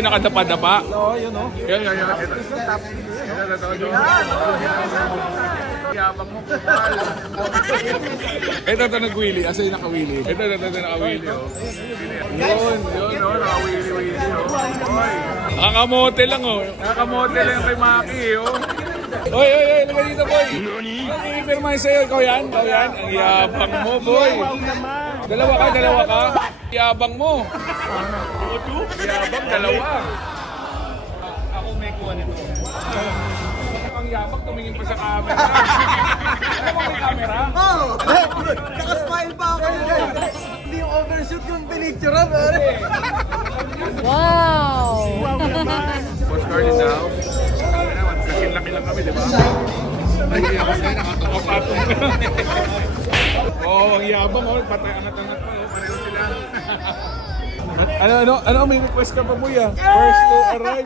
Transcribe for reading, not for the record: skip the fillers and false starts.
Nakadapa-dapa. Oo, yun o. Yan. Yabang mo, kupal. Ito nag-wheelie. Asa yung naka-wheelie? Ito naka-wheelie. Yun, naka-wheelie. Nakamote lang Nakamote lang yung kay Maki Oy, lagay dito boy. Ang i-firma sa'yo, ikaw yan? Ang yabang mo boy. Dalawa ka. Yabang mo. Yabang, dalawa. Ako may kuha nito. Ang yabang, tumingin pa sa camera. Ano ba may camera? Oo! Naka-smile pa ako. Hindi yung overshoot yung pinicture. Wow! Boss Carly daw. Laki lang kami, di ba? Ay, ako sa'yo, nakakapatong ka lang ang yabang, patay angat-angat pa, pareho sila. Ano, may request ka pa, Buya? First to arrive.